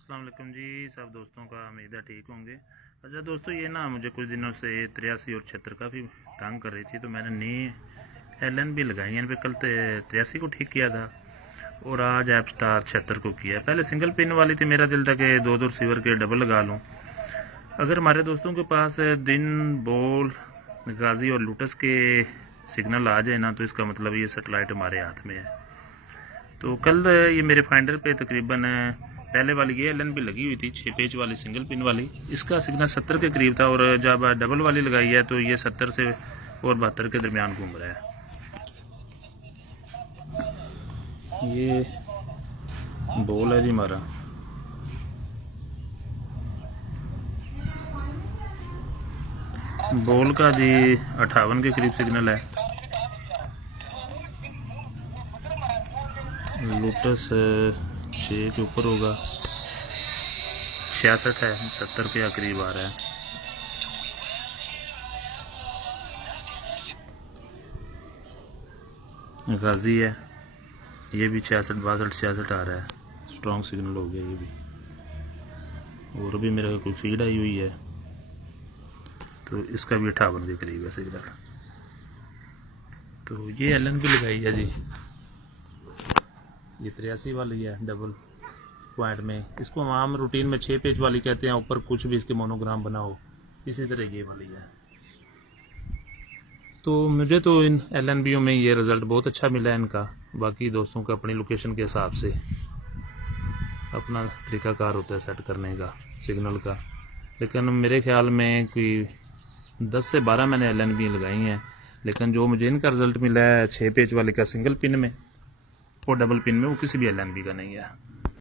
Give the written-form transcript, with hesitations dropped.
अस्सलाम वालेकुम जी, सब दोस्तों का उम्मीद है ठीक होंगे। अच्छा दोस्तों, ये ना मुझे कुछ दिनों से 83 और 76 काफ़ी तंग कर रही थी, तो मैंने नई LNB लगाई है। कल 83 को ठीक किया था और आज ऐप स्टार 76 को किया है। पहले सिंगल पिन वाली थी, मेरा दिल था कि दो रिसीवर के डबल लगा लूँ। अगर हमारे दोस्तों के पास दिन बॉल गाजी और लूटस के सिग्नल आ जाए ना, तो इसका मतलब ये सेटेलाइट हमारे हाथ में है। तो कल ये मेरे फाइंडर पे तकरीबन पहले वाली ये LNB लगी हुई थी 6 पेज वाली सिंगल पिन वाली, इसका सिग्नल 70 के करीब था, और जब डबल वाली लगाई है तो ये 70 से और 72 के दरमियान घूम रहा है। ये बॉल है जी हमारा, बॉल का जी 58 के करीब सिग्नल है। लूटस 6 के ऊपर होगा, 66 है, 70 के करीब आ रहा है। गाजी है, ये भी 66 62 66 आ रहा है, स्ट्रॉन्ग सिग्नल हो गया ये भी। और भी मेरे कोई फीड आई हुई है, तो इसका भी 58 के करीब है सिग्नल। तो ये LNB लगाई है जी, ये 83 वाली है डबल पॉइंट में। इसको हम आम रूटीन में 6 पेज वाली कहते हैं, ऊपर कुछ भी इसके मोनोग्राम बना हो, इसी तरह ये वाली है। तो मुझे तो इन LNB में ये रिज़ल्ट बहुत अच्छा मिला है इनका। बाकी दोस्तों का अपनी लोकेशन के हिसाब से अपना तरीकाकार होता है सेट करने का सिग्नल का, लेकिन मेरे ख्याल में कोई 10 से 12 मैंने LNB लगाई हैं, लेकिन जो मुझे इनका रिज़ल्ट मिला है 6 पेज वाले का सिंगल पिन में और डबल पिन में, वो किसी भी LNB का नहीं है।